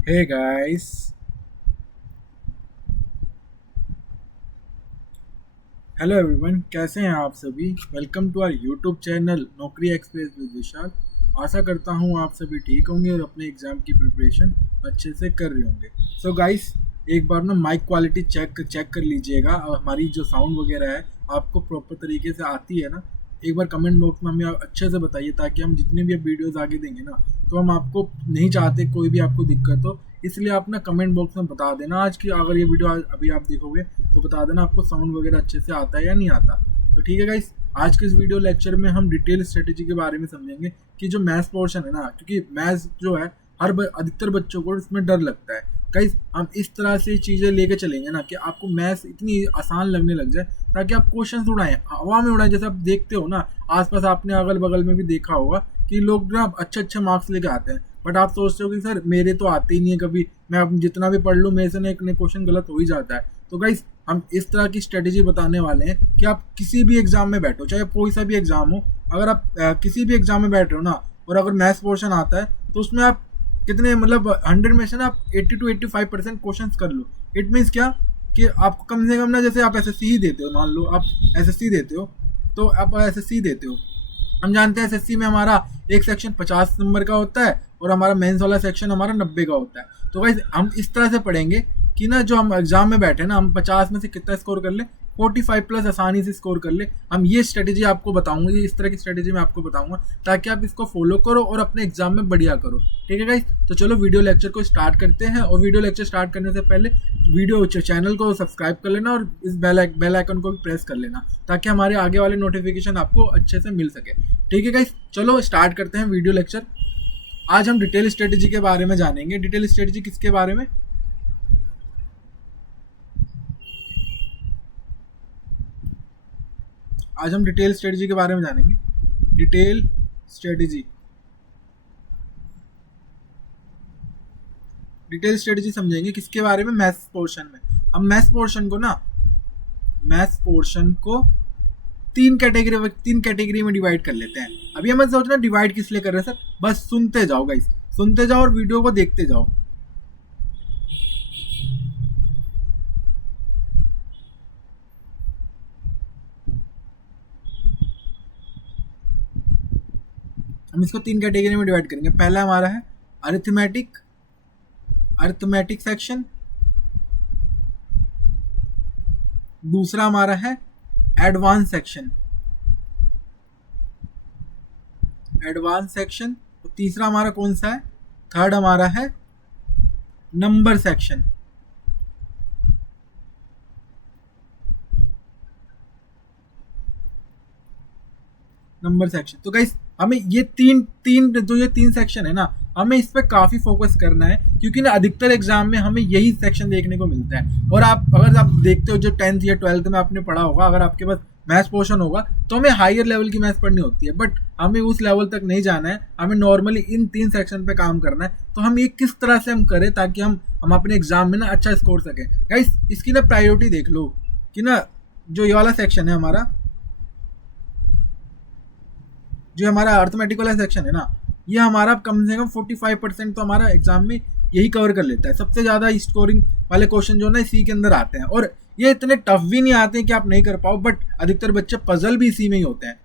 Hey guys, hello everyone, कैसे हैं आप सभी। Welcome to our YouTube channel Naukri express with Vishal. आशा करता हूं आप सभी ठीक होंगे और अपने एग्ज़ाम की प्रिपरेशन अच्छे से कर रहे होंगे। सो गाइस, एक बार ना माइक क्वालिटी चेक कर लीजिएगा और हमारी जो साउंड वगैरह है आपको प्रॉपर तरीके से आती है ना। एक बार कमेंट बॉक्स में हमें आप अच्छे से बताइए ताकि हम जितने भी वीडियोस आगे देंगे ना, तो हम आपको नहीं चाहते कोई भी आपको दिक्कत हो, इसलिए आप ना कमेंट बॉक्स में बता देना। आज की अगर ये वीडियो अभी आप देखोगे तो बता देना आपको साउंड वगैरह अच्छे से आता है या नहीं आता। तो ठीक है गाइस, आज के इस वीडियो लेक्चर में हम डिटेल स्ट्रेटेजी के बारे में समझेंगे कि जो मैथ्स पोर्शन है ना, क्योंकि मैथ्स जो है अधिकतर बच्चों को इसमें डर लगता है। गाइस, हम इस तरह से चीज़ें लेके चलेंगे ना कि आपको मैथ्स इतनी आसान लगने लग जाए ताकि आप क्वेश्चन उड़ाएं, हवा में उड़ाएं। जैसे आप देखते हो ना, आसपास आपने अगल बगल में भी देखा होगा कि लोग ना अच्छे अच्छे मार्क्स लेके आते हैं, बट आप सोचते हो कि सर मेरे तो आते ही नहीं है कभी, मैं अब जितना भी पढ़ लूँ मेरे से ना एक क्वेश्चन गलत हो ही जाता है। तो गाइस, हम इस तरह की स्ट्रेटेजी बताने वाले हैं कि आप किसी भी एग्जाम में बैठो, चाहे कोई सा भी एग्जाम हो, अगर आप किसी भी एग्जाम में बैठ रहे हो ना और अगर मैथ्स पोर्शन आता है तो उसमें आप कितने मतलब 100 में से ना आप 80 to 85% क्वेश्चन कर लो। इट मीन्स क्या कि आपको कम से कम ना, जैसे आप एसएससी ही देते हो, मान लो आप एसएससी देते हो, तो आप एसएससी देते हो, हम जानते हैं एसएससी में हमारा एक सेक्शन 50 नंबर का होता है और हमारा मेंस वाला सेक्शन हमारा 90 का होता है। तो गाइस, हम इस तरह से पढ़ेंगे कि ना जो हम एग्जाम में बैठे ना, हम 50 में से कितना स्कोर कर ले, 45 प्लस आसानी से स्कोर कर ले। हम ये स्ट्रेटेजी आपको बताऊंगा, ये इस तरह की स्ट्रेटेजी मैं आपको बताऊंगा ताकि आप इसको फॉलो करो और अपने एग्जाम में बढ़िया करो। ठीक है गाइस, तो चलो वीडियो लेक्चर को स्टार्ट करते हैं। और वीडियो लेक्चर स्टार्ट करने से पहले वीडियो चैनल को सब्सक्राइब कर लेना और इस बेल आइकन को भी प्रेस कर लेना ताकि हमारे आगे वाले नोटिफिकेशन आपको अच्छे से मिल सके। ठीक है गाइस, चलो स्टार्ट करते हैं वीडियो लेक्चर। आज हम डिटेल स्ट्रेटेजी के बारे में जानेंगे। डिटेल स्ट्रेटेजी किसके बारे में? आज हम डिटेल स्ट्रेटेजी के बारे में जानेंगे। डिटेल स्ट्रेटेजी, डिटेल स्ट्रेटेजी समझेंगे किसके बारे में? मैथ्स पोर्शन में। हम मैथ्स पोर्शन को तीन कैटेगरी में डिवाइड कर लेते हैं। अभी हमें सोचना डिवाइड किस लिए कर रहे हैं सर, बस सुनते जाओ गाइस, सुनते जाओ और वीडियो को देखते जाओ। हम इसको तीन कैटेगरी में डिवाइड करेंगे। पहला हमारा है अरिथमेटिक, अरिथमेटिक सेक्शन। दूसरा हमारा है एडवांस सेक्शन, एडवांस सेक्शन। और तीसरा हमारा कौन सा है? थर्ड हमारा है नंबर सेक्शन। Number section. तो गाइस, हमें ये तीन सेक्शन है ना, हमें इस पर काफ़ी फोकस करना है क्योंकि ना अधिकतर एग्जाम में हमें यही सेक्शन देखने को मिलता है। और अगर आप देखते हो जो 10th या 12th में आपने पढ़ा होगा, अगर आपके पास मैथ्स पोर्शन होगा तो हमें हायर लेवल की मैथ्स पढ़नी होती है, बट हमें उस लेवल तक नहीं जाना है, हमें नॉर्मली इन तीन सेक्शन पे काम करना है। तो हम ये किस तरह से हम करें ताकि हम अपने एग्जाम में ना अच्छा स्कोर सकें। गाइस, इसकी ना प्रायोरिटी देख लो कि ना जो ये वाला सेक्शन है हमारा, जो हमारा अर्थमेटिक वाला सेक्शन है ना, ये हमारा कम से कम 45% तो हमारा एग्जाम में यही कवर कर लेता है। सबसे ज़्यादा स्कोरिंग वाले क्वेश्चन जो ना इसी के अंदर आते हैं, और ये इतने टफ भी नहीं आते हैं कि आप नहीं कर पाओ, बट अधिकतर बच्चे पजल भी इसी में ही होते हैं,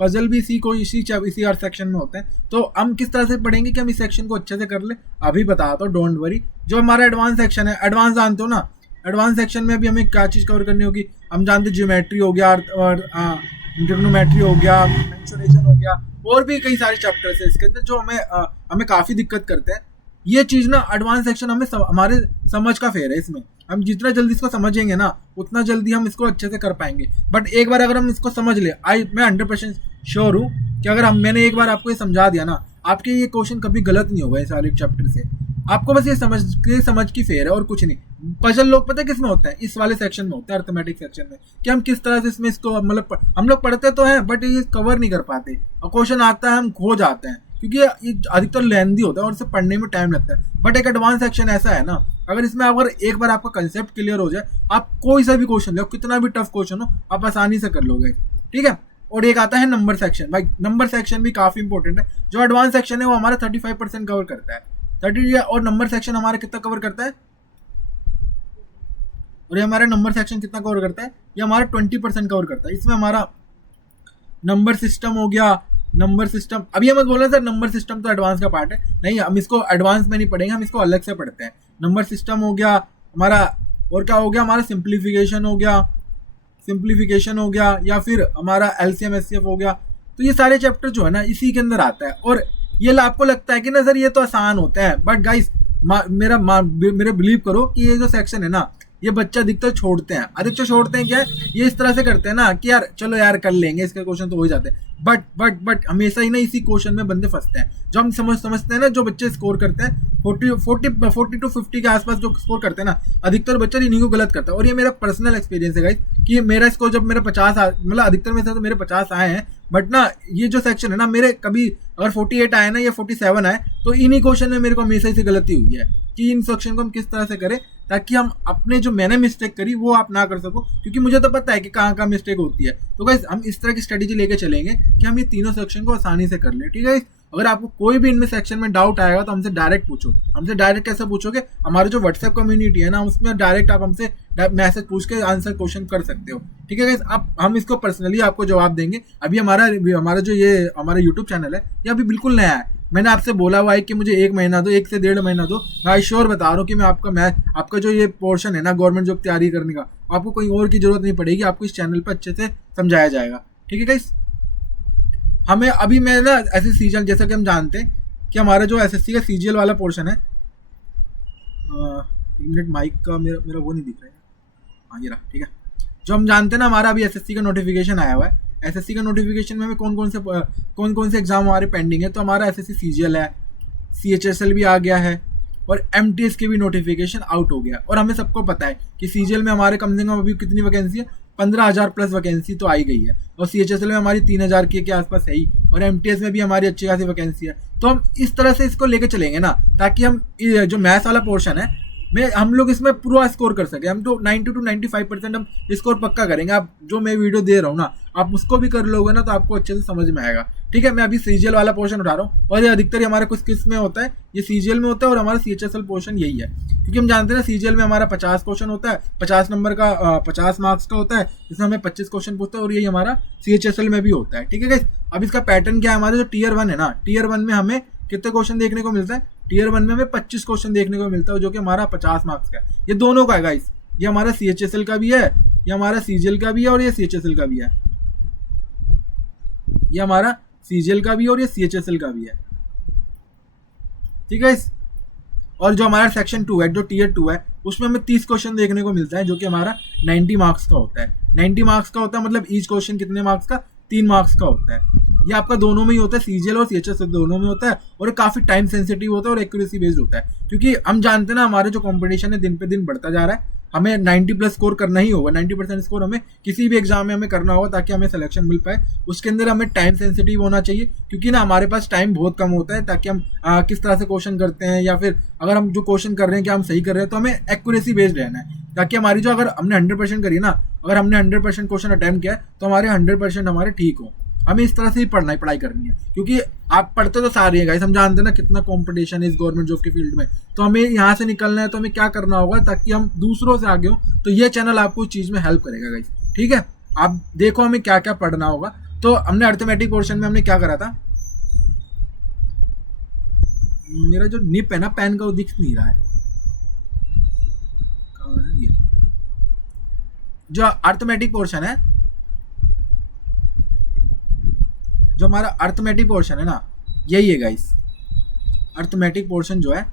पजल भी इसी हर सेक्शन में होते हैं। तो हम किस तरह से पढ़ेंगे कि हम इस सेक्शन को अच्छे से कर ले, अभी बताता हूँ, डोंट वरी। जो हमारा एडवांस सेक्शन है, एडवांस जानते हो ना, एडवांस सेक्शन में अभी हमें क्या चीज़ कवर करनी होगी? हम जानते हैं ज्योमेट्री हो गया और ट्रिग्नोमेट्री हो गया, मेंसुरेशन हो गया, और भी कई सारे चैप्टर्स है इसके अंदर जो हमें काफ़ी दिक्कत करते हैं। ये चीज़ ना एडवांस सेक्शन हमारे समझ का फेर है। इसमें हम जितना जल्दी इसको समझेंगे ना उतना जल्दी हम इसको अच्छे से कर पाएंगे। बट एक बार अगर हम इसको समझ ले, मैं 100% श्योर हूँ कि अगर मैंने एक बार आपको ये समझा दिया ना, आपके ये क्वेश्चन कभी गलत नहीं होगा इस वाले चैप्टर से। आपको बस ये समझ की फेर है और कुछ नहीं। पजल लोग पता है किस में होता है? इस वाले सेक्शन में होता है, अर्थमेटिक सेक्शन में, कि हम किस तरह से इसमें इसको मतलब हम लोग पढ़ते तो हैं बट ये कवर नहीं कर पाते, और क्वेश्चन आता है हम खो जाते हैं क्योंकि ये अधिकतर लेंथी होता है और इसे पढ़ने में टाइम लगता है। बट एक एडवांस सेक्शन ऐसा है ना, अगर इसमें अगर एक बार आपका कंसेप्ट क्लियर हो जाए, आप कोई सा भी क्वेश्चन लो, कितना भी टफ क्वेश्चन हो, आप आसानी से कर लोगे। ठीक है। और एक आता है नंबर सेक्शन। भाई नंबर सेक्शन भी काफ़ी इंपॉर्टेंट है। जो एडवांस सेक्शन है वो हमारा 35% कवर करता है, 30 और नंबर सेक्शन हमारा कितना कवर करता है, और ये हमारा नंबर सेक्शन कितना कवर करता है, ये हमारा 20% कवर करता है। इसमें हमारा नंबर सिस्टम हो गया, नंबर सिस्टम अभी हम बोल रहे हैं सर नंबर सिस्टम तो एडवांस का पार्ट है, नहीं हम इसको एडवांस में नहीं पढ़ेंगे, हम इसको अलग से पढ़ते हैं। नंबर सिस्टम हो गया हमारा, और क्या हो गया हमारा सिंप्लीफिकेशन हो गया, या फिर हमारा एलसीएम एचसीएफ हो गया। तो ये सारे चैप्टर जो है ना इसी के अंदर आता है। और ये आपको लगता है कि ना सर ये तो आसान होता है, बट गाइस मेरा बिलीव करो कि ये जो सेक्शन है ना ये बच्चा अधिकतर छोड़ते हैं क्या है, ये इस तरह से करते हैं ना कि यार चलो यार कर लेंगे, इसके क्वेश्चन तो हो ही जाते हैं, बट हमेशा ही ना इसी क्वेश्चन में बंदे फंसते हैं। जो हम समझते हैं ना, जो बच्चे स्कोर करते हैं 40 to 50 के आसपास जो स्कोर करते हैं ना, अधिकतर बच्चा इन्हीं को गलत करता है। और ये मेरा पर्सनल एक्सपीरियंस है गाइस कि मेरा स्कोर जब मेरे 50 मतलब अधिकतर में से तो मेरे 50 आए हैं, बट ना ये जो सेक्शन है ना मेरे कभी अगर 48 आए ना या 47 आए तो इन्हीं क्वेश्चन में मेरे को हमेशा ही से गलती हुई है कि इन सेक्शन को हम किस तरह से करें ताकि हम अपने जो मैंने मिस्टेक करी वो आप ना कर सको, क्योंकि मुझे तो पता है कि कहाँ कहाँ मिस्टेक होती है। तो गाइस हम इस तरह की स्ट्रेटेजी लेके चलेंगे कि हम ये तीनों सेक्शन को आसानी से कर लें, ठीक है। अगर आपको कोई भी इनमें सेक्शन में डाउट आएगा तो हमसे डायरेक्ट पूछो। हमसे डायरेक्ट कैसे पूछोगे, हमारे जो व्हाट्सएप कम्युनिटी है ना उसमें डायरेक्ट आप हमसे मैसेज पूछ के आंसर क्वेश्चन कर सकते हो, ठीक है गाइस। अब हम इसको पर्सनली आपको जवाब देंगे। अभी हमारा जो ये हमारा यूट्यूब चैनल है ये अभी बिल्कुल नया है। मैंने आपसे बोला हुआ है कि मुझे 1 महीना दो, 1 से 1.5 महीना दो। मैं श्योर बता रहा हूँ कि मैं आपका जो ये पोर्शन है ना गवर्नमेंट जॉब तैयारी करने का, आपको कोई और की जरूरत नहीं पड़ेगी, आपको इस चैनल पर अच्छे से समझाया जाएगा, ठीक है गाइस। हमें अभी मैं ना ऐसे सीजन जैसा कि हम जानते हैं कि हमारा जो एसएससी का सीजीएल वाला पोर्शन है, एक मिनट माइक का मेरा वो नहीं दिख रहा है, हाँ ये रहा, ठीक है। जो हम जानते हैं ना हमारा अभी एसएससी का नोटिफिकेशन आया हुआ है। एसएससी का नोटिफिकेशन में हमें कौन से एग्जाम हमारे पेंडिंग है, तो हमारा एसएससी सीजीएल है, सीएचएसएल भी आ गया है और एमटीएस की भी नोटिफिकेशन आउट हो गया। और हमें सबको पता है कि सीजीएल में हमारे कम से कम अभी कितनी वैकेंसी है, 15,000 प्लस वैकेंसी तो आई गई है, और सीएचएसएल में हमारी 3,000 के आसपास है ही, और एमटीएस में भी हमारी अच्छी खासी वैकेंसी है। तो हम इस तरह से इसको लेके चलेंगे ना ताकि हम जो मैथ्स वाला पोर्शन है में हम लोग इसमें पूरा स्कोर कर सके। हम तो 90 to 95% हम स्कोर पक्का करेंगे। आप जो मैं वीडियो दे रहा हूँ ना आप उसको भी कर लोगे ना तो आपको अच्छे से समझ में आएगा, ठीक है। मैं अभी सीजीएल वाला पोर्शन उठा रहा हूँ, और ये अधिकतर हमारा कुछ किस में होता है, ये सीजीएल में होता है, और हमारा सीएचएसएल पोर्शन यही है। क्योंकि हम जानते हैं ना सीजीएल में हमारा 50 क्वेश्चन होता है, 50 नंबर का 50 मार्क्स का होता है, जिसमें हमें 25 क्वेश्चन पूछता है, और यही हमारा सीएचएसएल में भी होता है, ठीक है गाइस। अब इसका पैटर्न क्या है, हमारा जो टीयर 1 है ना, टीयर 1 में हमें कितने क्वेश्चन देखने को मिलता है, टीयर 1 में हमें 25 क्वेश्चन देखने को मिलता है, जो कि हमारा 50 मार्क्स का है। ये दोनों का है गाइस, ये हमारा सीएचएसएल का भी है, ये हमारा सीजीएल का भी है, और ये सीएचएसएल का भी है। ये हमारा सीजीएल का भी है और ये सीएचएसएल का भी है, ठीक है। और जो हमारा सेक्शन 2 है, जो टीयर 2 है, उसमें हमें 30 क्वेश्चन देखने को मिलता है, जो कि हमारा 90 मार्क्स का होता है। 90 मार्क्स का होता है मतलब ईच क्वेश्चन कितने मार्क्स का, 3 मार्क्स का होता है। ये आपका दोनों में ही होता है, सीजीएल और सीएचएसएल दोनों में होता है, और काफी टाइम सेंसिटिव होता है और एक्यूरेसी बेस्ड होता है। क्योंकि हम जानते हैं ना हमारे जो कंपटीशन है दिन पे दिन बढ़ता जा रहा है, हमें 90 प्लस स्कोर करना ही होगा। 90% स्कोर हमें किसी भी एग्जाम में हमें करना होगा ताकि हमें सिलेक्शन मिल पाए। उसके अंदर हमें टाइम सेंसिटिव होना चाहिए, क्योंकि ना हमारे पास टाइम बहुत कम होता है, ताकि हम किस तरह से क्वेश्चन करते हैं, या फिर अगर हम जो क्वेश्चन कर रहे हैं क्या हम सही कर रहे हैं, तो हमें एक्यूरेसी बेस्ड रहना है। ताकि हमारी जो अगर हमने 100% करी ना, अगर हमने 100% क्वेश्चन अटेम्प्ट किया तो हमारे 100% हमारे ठीक हो। हमें इस तरह से ही पढ़ाई करनी है, क्योंकि आप पढ़ते तो सारे हैं गाइस, हम जानते हैं ना कितना कंपटीशन है इस गवर्नमेंट जॉब के फील्ड में। तो हमें यहाँ से निकलना है, तो हमें क्या करना होगा ताकि हम दूसरों से आगे हो। तो ये चैनल आपको इस चीज़ में हेल्प करेगा गाइस, ठीक है। आप देखो हमें क्या क्या पढ़ना होगा। तो हमने अर्थमेटिक पोर्शन में हमने क्या करा था, मेरा जो निप है ना पेन का वो दिख नहीं रहा है, ये जो अर्थमेटिक पोर्शन है, जो हमारा अर्थमेटिक पोर्शन है ना यही है गाइस। अर्थमेटिक पोर्शन जो है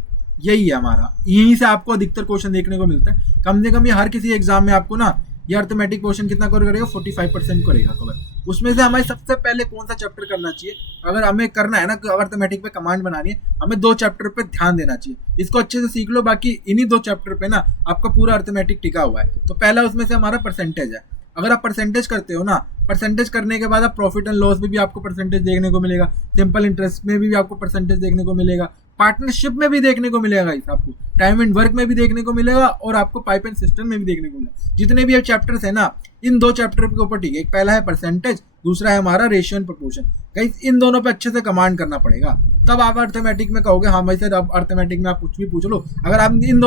यही है हमारा, यहीं से आपको अधिकतर क्वेश्चन देखने को मिलता है। कम से कम ये हर किसी एग्जाम में आपको ना ये अर्थमेटिक पोर्शन कितना कवर करेगा, 45% करेगा कवर। उसमें से हमें सबसे पहले कौन सा चैप्टर करना चाहिए, अगर हमें करना है ना कि अर्थमेटिक पे कमांड बनानी है, हमें 2 चैप्टर पे ध्यान देना चाहिए। इसको अच्छे से सीख लो, बाकी इन्हीं 2 चैप्टर पे ना आपका पूरा अर्थमेटिक टिका हुआ है। तो पहला उसमें से हमारा परसेंटेज है। अगर आप परसेंटेज करते हो ना, परसेंटेज करने के बाद आप प्रॉफिट एंड लॉस में भी आपको परसेंटेज देखने को मिलेगा, सिंपल इंटरेस्ट में भी आपको परसेंटेज देखने को मिलेगा, पार्टनरशिप में भी देखने को मिलेगा, इस आपको टाइम एंड वर्क में भी देखने को मिलेगा, और आपको पाइप एंड सिस्टम में भी देखने को मिलेगा। जितने भी चैप्टर्स है ना, इन 2 चैप्टर के ऊपर ठीक है। एक पहला है परसेंटेज, दूसरा है हमारा ratio and proportion. Guys in दोनों पे अच्छे से कमांड करना पड़ेगा। तब आप अर्थमेटिक में कहोगे हाँ भाई सर, अब अर्थमेटिक में आप कुछ भी पूछ लो। अगर आप इन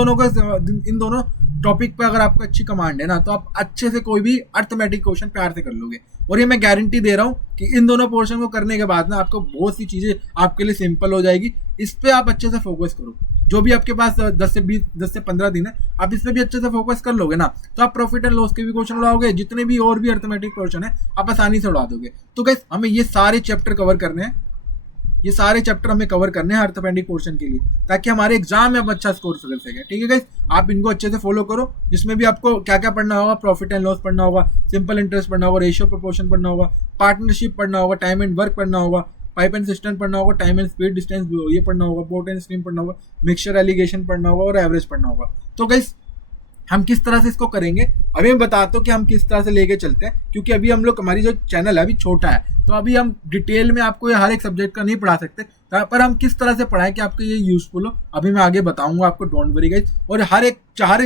दोनों टॉपिक पे अगर आपको अच्छी कमांड है ना, तो आप अच्छे से कोई भी अर्थमेटिक क्वेश्चन प्यार से कर लोगे। और ये मैं गारंटी दे रहा हूँ कि इन दोनों पोर्शन को करने के बाद ना आपको बहुत सी चीज़ें आपके लिए सिंपल हो जाएगी। इस पे आप अच्छे से फोकस करो। जो भी आपके पास 10 से 15 दिन है, आप इस पे भी अच्छे से फोकस कर लोगे ना, तो आप प्रॉफिट एंड लॉस के भी क्वेश्चन उड़ाओगे, जितने भी और भी अर्थमेटिक क्वेश्चन है आप आसानी से उड़ा दोगे। तो गाइस हमें ये सारे चैप्टर कवर करने हैं, ये सारे चैप्टर हमें कवर करने हैं अर्थमेटिक पोर्शन के लिए, ताकि हमारे एग्जाम में हम अच्छा स्कोर कर सकें। ठीक है गाइस, आप इनको अच्छे से फॉलो करो। जिसमें भी आपको क्या क्या पढ़ना होगा, प्रॉफिट एंड लॉस पढ़ना होगा, सिंपल इंटरेस्ट पढ़ना होगा, रेशियो प्रोपोर्शन पढ़ना होगा, पार्टनरशिप पढ़ना होगा, टाइम एंड वर्क पढ़ना होगा, पाइप एंड सिस्टम पढ़ना होगा, टाइम एंड स्पीड डिस्टेंस ये पढ़ना होगा, पोर्ट एंड स्ट्रीम पढ़ना होगा, मिक्सचर एलिगेशन पढ़ना होगा और एवरेज पढ़ना होगा। तो गाइस हम किस तरह से इसको करेंगे अभी मैं बताता हूँ कि हम किस तरह से लेके चलते हैं, क्योंकि अभी हम लोग, हमारी जो चैनल है अभी छोटा है, तो अभी हम डिटेल में आपको ये हर एक सब्जेक्ट का नहीं पढ़ा सकते, पर हम किस तरह से पढ़ाएं कि आपको ये यूजफुल हो, अभी मैं आगे बताऊंगा आपको, डोंट वरी गाइस। और हर एक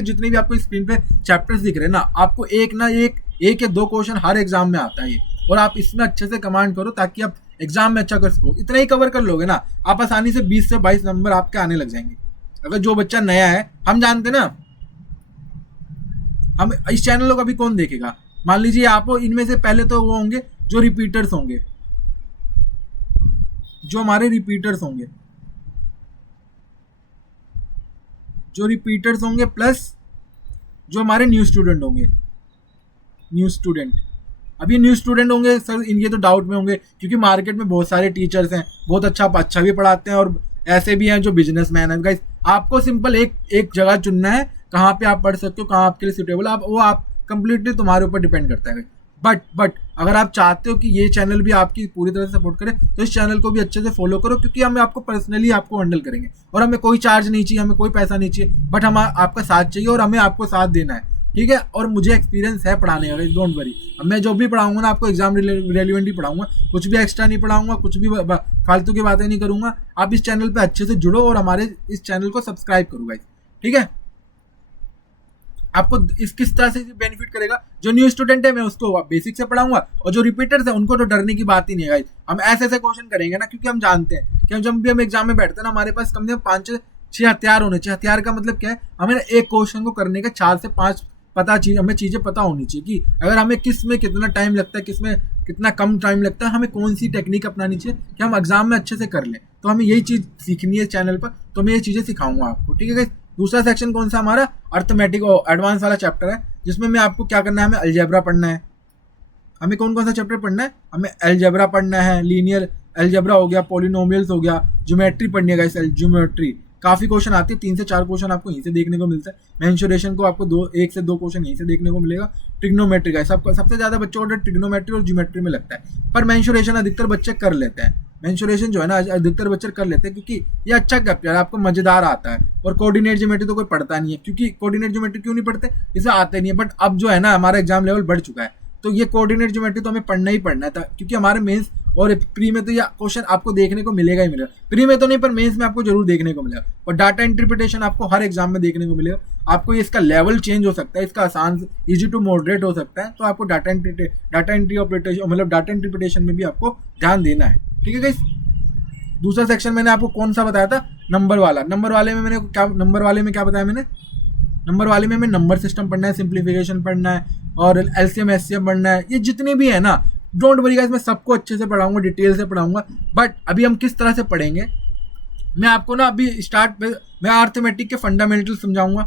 जितने भी आपको स्क्रीन पे चैप्टर्स दिख रहे हैं ना, आपको एक या दो क्वेश्चन हर एग्जाम में आता है ये, और आप इसमें अच्छे से कमांड करो ताकि आप एग्जाम में अच्छा कर सको। इतना ही कवर कर लोगे ना, आप आसानी से 20 से 22 नंबर आपके आने लग जाएंगे। अगर जो बच्चा नया है, हम जानते ना, हम इस चैनल को अभी कौन देखेगा, मान लीजिए आप इनमें से पहले तो वो होंगे जो रिपीटर्स होंगे, जो हमारे रिपीटर्स होंगे, प्लस जो हमारे न्यू स्टूडेंट अभी न्यू स्टूडेंट होंगे सर, इनके तो डाउट में होंगे, क्योंकि मार्केट में बहुत सारे टीचर्स हैं, बहुत अच्छा भी पढ़ाते हैं, और ऐसे भी हैं जो बिजनेसमैन हैं। गाइस आपको सिंपल एक जगह चुनना है कहाँ पे आप पढ़ सकते हो, कहाँ आपके लिए सूटेबल, आप कंप्लीटली तुम्हारे ऊपर डिपेंड करता है। बट अगर आप चाहते हो कि ये चैनल भी आपकी पूरी तरह से सपोर्ट करे, तो इस चैनल को भी अच्छे से फॉलो करो, क्योंकि हम आपको पर्सनली आपको हैंडल करेंगे, और हमें कोई चार्ज नहीं चाहिए, हमें कोई पैसा नहीं चाहिए, बट हम आपका साथ चाहिए और हमें आपको साथ देना है। ठीक है, और मुझे एक्सपीरियंस है पढ़ाने का, डोंट वरी। अब मैं जो भी पढ़ाऊंगा ना, आपको एग्जाम रिलेवेंट ही पढ़ाऊंगा, कुछ भी एक्स्ट्रा नहीं पढ़ाऊंगा, कुछ भी फालतू की बातें नहीं करूंगा। आप इस चैनल पे अच्छे से जुड़ो और हमारे इस चैनल को सब्सक्राइब करो गाइस। ठीक है, आपको इस किस तरह से बेनिफिट करेगा, जो न्यू स्टूडेंट है मैं उसको बेसिक से पढ़ाऊंगा, और जो रिपीटर्स है उनको तो डरने की बात ही नहीं है गाइस। हम ऐसे क्वेश्चन करेंगे ना, क्योंकि हम जानते हैं कि जब भी हम एग्जाम में बैठते हैं ना, हमारे पास कम से कम 5-6 हथियार होने चाहिए। हथियार का मतलब क्या है, हमें एक क्वेश्चन को करने का 4 से 5 हमें चीजें पता होनी चाहिए कि अगर हमें किस में कितना टाइम लगता है, किस में कितना कम टाइम लगता है, हमें कौन सी टेक्निक अपनानी चाहिए कि हम एग्जाम में अच्छे से कर लें। तो हमें यही चीज सीखनी है चैनल पर, तो मैं ये चीजें सिखाऊंगा आपको। ठीक है गाइस, दूसरा सेक्शन कौन सा हमारा, अर्थमेटिक एडवांस वाला चैप्टर है, जिसमें मैं आपको क्या करना है, हमें अलजेब्रा पढ़ना है। हमें कौन कौन सा चैप्टर पढ़ना है, हमें अलजेब्रा पढ़ना है, लीनियर अलजेब्रा हो गया, पॉलिनोमियल्स हो गया, ज्योमेट्री पढ़नी है गाइस, ज्योमेट्री काफी क्वेश्चन आती है, 3 से 4 क्वेश्चन आपको यहीं से देखने को मिलता है। मेंसुरेशन को आपको 1 से 2 क्वेश्चन यहीं से देखने को मिलेगा। ट्रिग्नोमेट्री का सबसे ज्यादा बच्चों को ट्रिग्नोमेट्री और ज्योमेट्री में लगता है, पर मेंसुरेशन अधिकतर बच्चे कर लेते हैं। मेंसुरेशन जो है ना, अधिकतर बच्चे कर लेते हैं, क्योंकि ये अच्छा चैप्टर है, आपको मजेदार आता है। और कोऑर्डिनेट ज्योमेट्री तो कोई पढ़ता नहीं है, क्योंकि कोऑर्डिनेट ज्योमेट्री क्यों नहीं पढ़ते, इसे आते नहीं है। बट अब जो है ना, हमारा एग्जाम लेवल बढ़ चुका है, तो ये कोऑर्डिनेट ज्योमेट्री तो हमें पढ़ना ही पढ़ना था, क्योंकि हमारे मेंस और प्री में तो ये क्वेश्चन आपको देखने को मिलेगा ही मिलेगा। प्री में तो नहीं, पर मेंस में आपको जरूर देखने को मिलेगा। और डाटा इंटरप्रिटेशन आपको हर एग्जाम में देखने को मिलेगा। आपको ये इसका लेवल चेंज हो सकता है, इसका आसान इजी टू मॉडरेट हो सकता है, तो आपको डाटा इंटरप्रिटेशन मतलब डाटा इंटरप्रिटेशन में भी आपको ध्यान देना है। ठीक है गाइस, दूसरा सेक्शन मैंने आपको कौन सा बताया था, नंबर वाला। नंबर वाले में क्या बताया मैंने, नंबर वाले में हमें नंबर सिस्टम पढ़ना है, सिंप्लीफिकेशन पढ़ना है, और एलसीएम एचसीएम पढ़ना है। ये जितने भी है ना, डोंट वरी गाइस, मैं सबको अच्छे से पढ़ाऊंगा, डिटेल से पढ़ाऊंगा। बट अभी हम किस तरह से पढ़ेंगे, मैं आपको ना अभी मैं अर्थमेटिक के फंडामेंटल समझाऊंगा।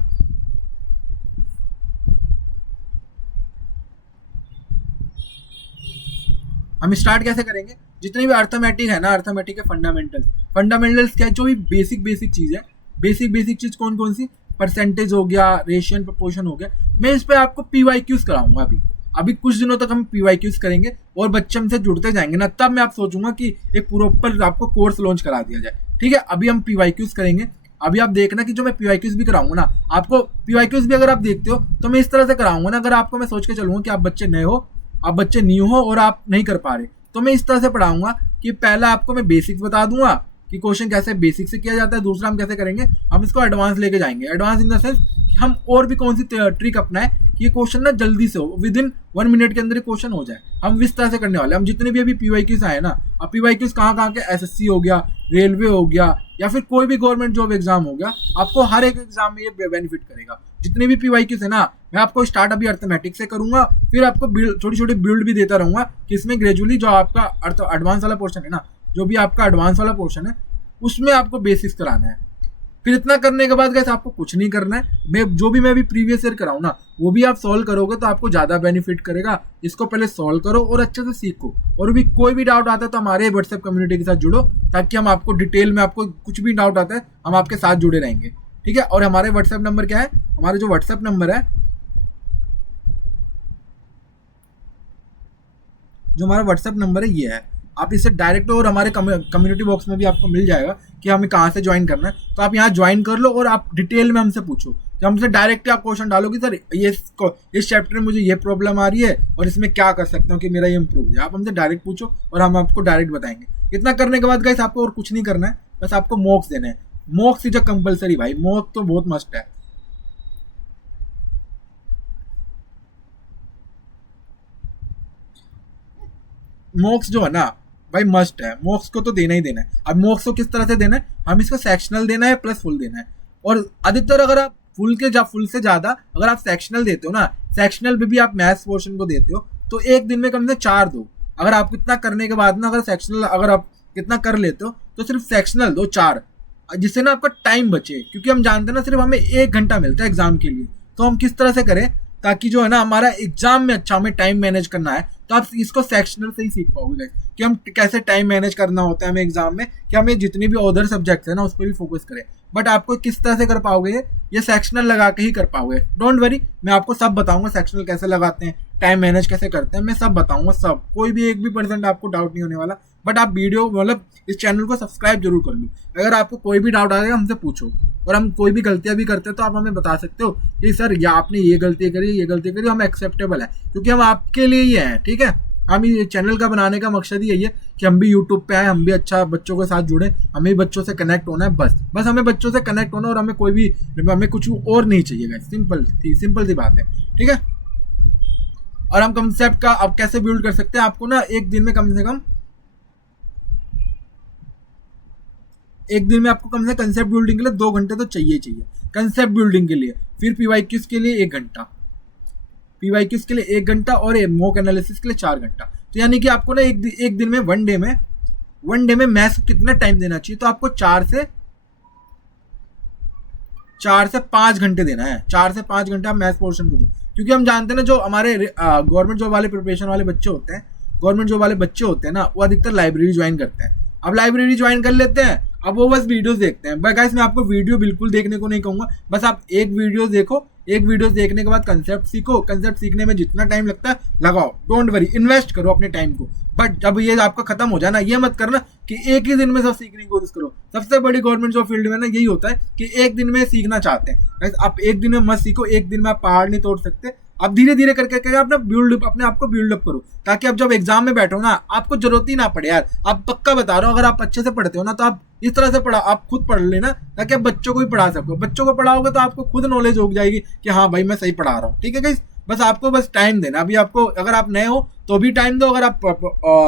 हम स्टार्ट कैसे करेंगे, जितनी भी अर्थमेटिक है ना, अर्थमेटिक के फंडामेंटल्स क्या है, जो भी बेसिक चीज है, बेसिक चीज कौन कौन सी, परसेंटेज हो गया, रेशियो प्रोपोर्शन हो गया। मैं इस पे आपको पीवाईक्यूज कराऊंगा। अभी कुछ दिनों तक हम पीवाईक्यूज करेंगे, और बच्चे हमसे जुड़ते जाएंगे ना, तब मैं आप सोचूंगा कि एक प्रॉपर आपको कोर्स लॉन्च करा दिया जाए। ठीक है, अभी हम पीवाईक्यूज करेंगे। अभी आप देखना कि जो मैं पीवाईक्यूज भी कराऊंगा ना, आपको पीवाईक्यूज भी अगर आप देखते हो तो मैं इस तरह से कराऊंगा ना, अगर आपको मैं सोच के चलूंगा कि आप बच्चे नए हो, आप बच्चे न्यू हो और आप नहीं कर पा रहे, तो मैं इस तरह से पढ़ाऊंगा कि पहला आपको मैं बेसिक्स बता दूंगा कि क्वेश्चन कैसे बेसिक से किया जाता है। दूसरा हम कैसे करेंगे, हम इसको एडवांस लेके जाएंगे। एडवांस इन द सेंस हम और भी कौन सी ट्रिक अपनाएं कि ये क्वेश्चन ना जल्दी से हो, विद इन 1 मिनट के अंदर ये क्वेश्चन हो जाए। हम इस तरह से करने वाले हैं। हम जितने भी अभी पीवाईक्यूज आए ना, अब पीवाईक्यूज कहाँ के, एसएससी हो गया, रेलवे हो गया, या फिर कोई भी गवर्नमेंट जॉब एग्जाम हो गया, आपको हर एक एग्जाम में ये बेनिफिट करेगा। जितने भी पीवाईक्यूज है ना, मैं आपको स्टार्ट अभी अर्थमेटिक से करूंगा, फिर आपको छोटी छोटी बिल्ड भी देता रहूंगा कि इसमें ग्रेजुअली जो आपका एडवांस वाला पोर्शन है ना, जो भी आपका एडवांस वाला पोर्शन है उसमें आपको बेसिक्स कराना है। फिर इतना करने के बाद आपको कुछ नहीं करना है। मैं अभी प्रीवियस ईयर कराऊँ ना, वो भी आप सॉल्व करोगे तो आपको ज़्यादा बेनिफिट करेगा। इसको पहले सॉल्व करो और अच्छे से सीखो। और भी कोई भी डाउट आता है तो हमारे व्हाट्सएप कम्युनिटी के साथ जुड़ो, ताकि हम आपको डिटेल में, आपको कुछ भी डाउट आता है हम आपके साथ जुड़े रहेंगे, ठीक है। और हमारे व्हाट्सएप नंबर क्या है, हमारे जो व्हाट्सएप नंबर है, जो हमारा व्हाट्सएप नंबर है ये है, आप इससे डायरेक्ट, और हमारे कम्युनिटी बॉक्स में भी आपको मिल जाएगा कि हमें कहाँ से ज्वाइन करना है। तो आप यहाँ ज्वाइन कर लो और आप डिटेल में हमसे पूछो, कि हमसे डायरेक्ट आप क्वेश्चन डालो कि सर इस चैप्टर में मुझे ये प्रॉब्लम आ रही है और इसमें क्या कर सकता हूँ कि मेरा ये इम्प्रूव हो जाए। आप हमसे डायरेक्ट पूछो और हम आपको डायरेक्ट बताएंगे। इतना करने के बाद गाइस आपको और कुछ नहीं करना है, बस आपको मॉक्स देने हैं। मॉक्स इज अ कंपलसरी भाई, मॉक तो बहुत मस्ट है। मॉक्स जो है ना भाई मस्ट है, मॉक्स को तो देना ही देना है। अब मॉक्स को किस तरह से देना है, हम इसको सेक्शनल देना है प्लस फुल देना है। और अधिकतर अगर आप फुल से ज़्यादा अगर आप सेक्शनल देते हो ना, सेक्शनल में भी आप मैथ्स पोर्शन को देते हो, तो एक दिन में कम से 4 दो। अगर आप कितना करने के बाद ना, अगर सेक्शनल अगर आप कितना कर लेते हो तो सिर्फ सेक्शनल दो 4, जिससे ना आपका टाइम बचे। क्योंकि हम जानते हैं ना, सिर्फ हमें 1 घंटा मिलता है एग्जाम के लिए, तो हम किस तरह से करें ताकि जो है ना हमारा एग्जाम में अच्छा, हमें टाइम मैनेज करना है। तो आप इसको सेक्शनल से ही सीख पाओगे कि हम कैसे टाइम मैनेज करना होता है हमें एग्जाम में, कि हमें जितनी भी अदर सब्जेक्ट्स है ना उस पर भी फोकस करें। बट आपको किस तरह से कर पाओगे, ये सेक्शनल लगा के ही कर पाओगे। डोंट वरी, मैं आपको सब बताऊंगा, सेक्शनल कैसे लगाते हैं, टाइम मैनेज कैसे करते हैं, मैं सब बताऊंगा सब। कोई भी 1% आपको डाउट नहीं होने वाला। बट आप वीडियो मतलब इस चैनल को सब्सक्राइब जरूर कर लो। अगर आपको कोई भी डाउट आ जाएगा हमसे पूछो, और हम कोई भी गलतियां भी करते हैं तो आप हमें बता सकते हो कि सर या आपने ये गलती करी, हम एक्सेप्टेबल है, क्योंकि हम आपके लिए ही हैं, ठीक है। हम ये चैनल का बनाने का मकसद ही यही है कि हम भी यूट्यूब पे आए, हम भी अच्छा बच्चों के साथ जुड़े, हमें बच्चों से कनेक्ट होना है, बस हमें बच्चों से कनेक्ट होना, और हमें कुछ और नहीं चाहिए। सिंपल सी बात है, ठीक है। और हम कंसेप्ट का अब कैसे बिल्ड कर सकते हैं, आपको ना एक दिन में आपको कम से कम कंसेप्ट बिल्डिंग के लिए 2 घंटे तो चाहिए कंसेप्ट बिल्डिंग के लिए। फिर पीवाईक्यूज के लिए 1 घंटा, पीवाईक्यूज के लिए 1 घंटा, और मॉक एनालिसिस के लिए 4 घंटा। तो यानी कि आपको ना एक दिन में वन डे में मैथ्स को कितना टाइम देना चाहिए, तो आपको 4 से 5 घंटे देना है। 4 से 5 घंटे आप मैथ्स पोर्शन को दो, क्योंकि हम जानते हैं ना, जो हमारे गवर्नमेंट जॉब वाले प्रिपरेशन वाले बच्चे होते हैं ना, वो अधिकतर लाइब्रेरी ज्वाइन करते हैं। अब लाइब्रेरी ज्वाइन कर लेते हैं, अब वो बस वीडियोस देखते हैं। बट गाइस मैं आपको वीडियो बिल्कुल देखने को नहीं कहूँगा, बस आप एक वीडियो देखो, एक वीडियो देखने के बाद कंसेप्ट सीखो। कंसेप्ट सीखने में जितना टाइम लगता है लगाओ, डोंट वरी, इन्वेस्ट करो अपने टाइम को। बट जब ये आपका खत्म हो जाए ना, ये मत करना कि एक ही दिन में सब सीखने की कोशिश करो। सबसे बड़ी गवर्नमेंट जॉब फील्ड में ना यही होता है कि एक दिन में सीखना चाहते हैं। आप एक दिन में मत सीखो, एक दिन में आप पहाड़ नहीं तोड़ सकते। आप धीरे धीरे करके अपने आप को बिल्डअप करो, ताकि आप जब एग्जाम में बैठो ना, आपको जरूरत ही ना पड़े यार। आप पक्का बता रहा हूँ, अगर आप अच्छे से पढ़ते हो ना, तो आप इस तरह से आप खुद पढ़ लेना, ताकि आप बच्चों को भी पढ़ा सको। बच्चों को पढ़ाओगे तो आपको खुद नॉलेज हो जाएगी कि हाँ भाई मैं सही पढ़ा रहा हूँ, ठीक है गाइस। बस आपको टाइम देना। अभी आपको, अगर आप नए हो तो भी टाइम दो, अगर आप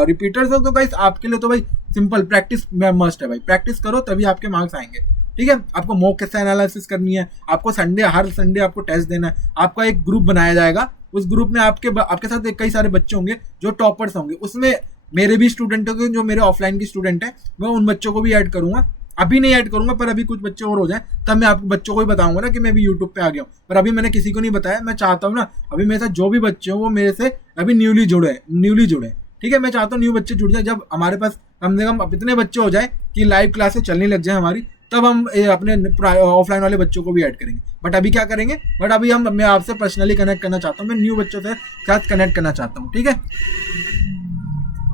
रिपीटर्स हो तो गाइस आपके लिए तो भाई सिंपल प्रैक्टिस मस्ट है भाई। प्रैक्टिस करो तभी आपके मार्क्स आएंगे, ठीक है। आपको मॉक कैसे एनालिसिस करनी है, आपको हर संडे आपको टेस्ट देना है। आपका एक ग्रुप बनाया जाएगा, उस ग्रुप में आपके साथ कई सारे बच्चे होंगे जो टॉपर्स होंगे। उसमें मेरे भी स्टूडेंट होंगे, जो मेरे ऑफलाइन के स्टूडेंट हैं, मैं उन बच्चों को भी ऐड करूंगा। अभी नहीं ऐड करूंगा, पर अभी कुछ बच्चे और हो जाए तब मैं आपको बच्चों को ही बताऊंगा ना कि मैं भी यूट्यूब पे आ गया हूँ। पर अभी मैंने किसी को नहीं बताया। मैं चाहता हूँ ना, अभी मेरे साथ जो भी बच्चे हो वो मेरे से अभी न्यूली जुड़े, ठीक है। मैं चाहता हूँ न्यू बच्चे जुड़ जाए। जब हमारे पास कम से कम इतने बच्चे हो जाए कि लाइव क्लासेस चलने लग जाए हमारी, तब हम अपने ऑफलाइन वाले बच्चों को भी ऐड करेंगे। बट अभी क्या करेंगे, मैं आपसे पर्सनली कनेक्ट करना चाहता हूँ, मैं न्यू बच्चों से साथ कनेक्ट करना चाहता हूँ, ठीक है।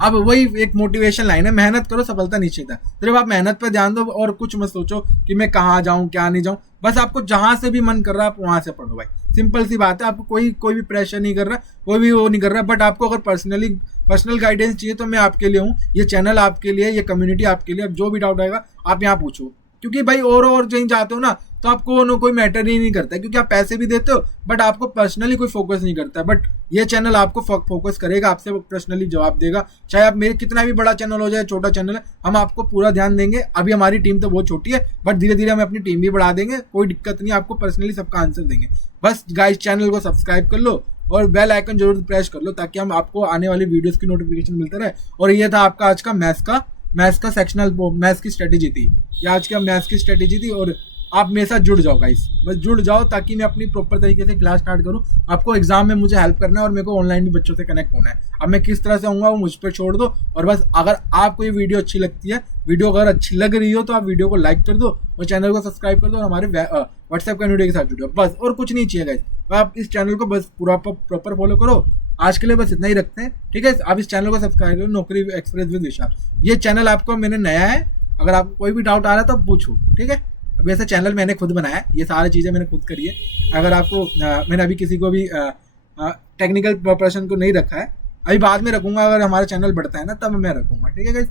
अब वही एक मोटिवेशन लाइन है, मेहनत करो सफलता निश्चित है। सिर्फ आप मेहनत पर ध्यान दो और कुछ मत सोचो कि मैं कहाँ जाऊँ क्या नहीं जाऊँ। बस आपको जहाँ से भी मन कर रहा है आप वहाँ से पढ़ो भाई। सिंपल सी बात है। आपको कोई भी प्रेशर नहीं कर रहा, कोई भी वो नहीं कर रहा। बट आपको अगर पर्सनल गाइडेंस चाहिए तो मैं आपके लिए हूँ। ये चैनल आपके लिए, ये कम्युनिटी आपके लिए। अब जो भी डाउट आएगा आप यहाँ पूछो, क्योंकि भाई और कहीं जाते हो ना तो आपको कोई मैटर ही नहीं करता है, क्योंकि आप पैसे भी देते हो बट आपको पर्सनली कोई फोकस नहीं करता है। बट ये चैनल आपको फोकस करेगा, आपसे पर्सनली जवाब देगा, चाहे आप मेरे कितना भी बड़ा चैनल हो जाए छोटा चैनल है, हम आपको पूरा ध्यान देंगे। अभी हमारी टीम तो बहुत छोटी है बट धीरे धीरे हम अपनी टीम भी बढ़ा देंगे, कोई दिक्कत नहीं, आपको पर्सनली सबका आंसर देंगे। बस गाइस चैनल को सब्सक्राइब कर लो और बेल आइकन जरूर प्रेस कर लो ताकि हम आपको आने वाली वीडियोस की नोटिफिकेशन मिलता रहे। और ये था आपका आज का मैथ्स का सेक्शनल मैथ्स की स्ट्रेटेजी थी, ये आज का मैथ्स की स्ट्रेटेजी थी। और आप मेरे साथ जुड़ जाओ गाइस, बस जुड़ जाओ ताकि मैं अपनी प्रॉपर तरीके से क्लास स्टार्ट करूं। आपको एग्जाम में मुझे हेल्प करना है और मेरे को ऑनलाइन भी बच्चों से कनेक्ट होना है। अब मैं किस तरह से आऊँगा वो मुझ पर छोड़ दो। और बस अगर आपको ये वीडियो अच्छी लगती है, वीडियो अगर अच्छी लग रही हो तो आप वीडियो को लाइक कर दो और चैनल को सब्सक्राइब कर दो और हमारे व्हाट्सएप कम्युनिटी के साथ जुड़ो। बस और कुछ नहीं चाहिए गाइस, आप इस चैनल को बस पूरा प्रॉपर फॉलो करो। आज के लिए बस इतना ही रखते हैं, ठीक है। आप इस चैनल को सब्सक्राइब करो, नौकरी एक्सप्रेस विद विशाल। ये चैनल आपको मैंने नया है, अगर आपको कोई भी डाउट आ रहा है तो आप पूछो, ठीक है। वैसे चैनल मैंने खुद बनाया है, ये सारी चीज़ें मैंने खुद करी है। अगर आपको मैंने अभी किसी को भी टेक्निकल पर्सन को नहीं रखा है, अभी बाद में रखूंगा, अगर हमारा चैनल बढ़ता है ना तब मैं रखूंगा, ठीक है गाइस।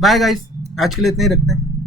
बाय गाइस, आज के लिए इतना ही रखते हैं।